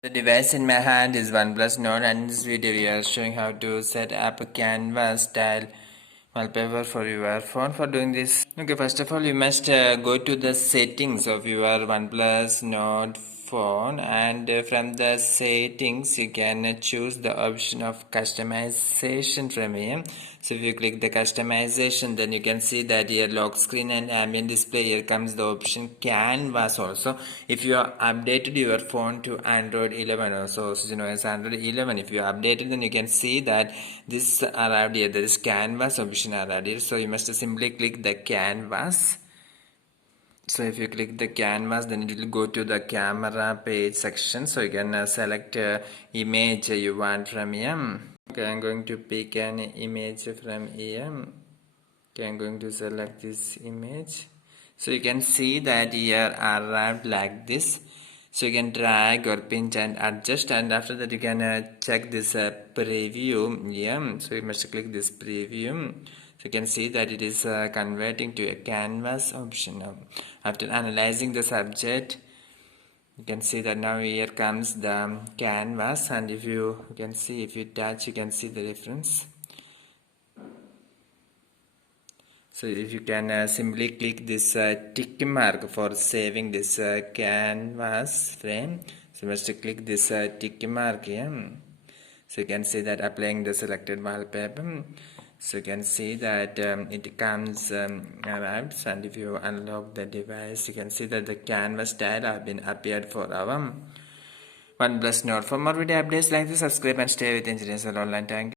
The device in my hand is OnePlus Nord, and in this video we are showing how to set up a canvas style wallpaper for your phone. For doing this, okay, first of all you must go to the settings of your OnePlus Nord phone, and from the settings you can choose the option of customization from here. So if you click the customization, then you can see that here lock screen and ambient display. Here comes the option canvas also. If you are updated your phone to Android 11 also, so you know as Android 11, if you are updated, then you can see that this arrived here. There is canvas option arrived here. So you must simply click the canvas. So if you click the canvas, then it will go to the camera page section. So you can select image you want from here. Okay, I'm going to pick an image from here. Okay, I'm going to select this image. So you can see that here arrived like this. So you can drag or pinch and adjust, and after that you can check this preview here. So you must click this preview. So you can see that it is converting to a canvas option. After analyzing the subject, you can see that now here comes the canvas, and if you can see, if you touch, you can see the difference. So if you can simply click this tick mark for saving this canvas frame. So you must click this tick mark here. So you can see that applying the selected wallpaper. So you can see that it comes arrived, and if you unlock the device, you can see that the canvas style have been appeared for our OnePlus Nord. For more video updates like this, subscribe and stay with Engineers Online. Thank you.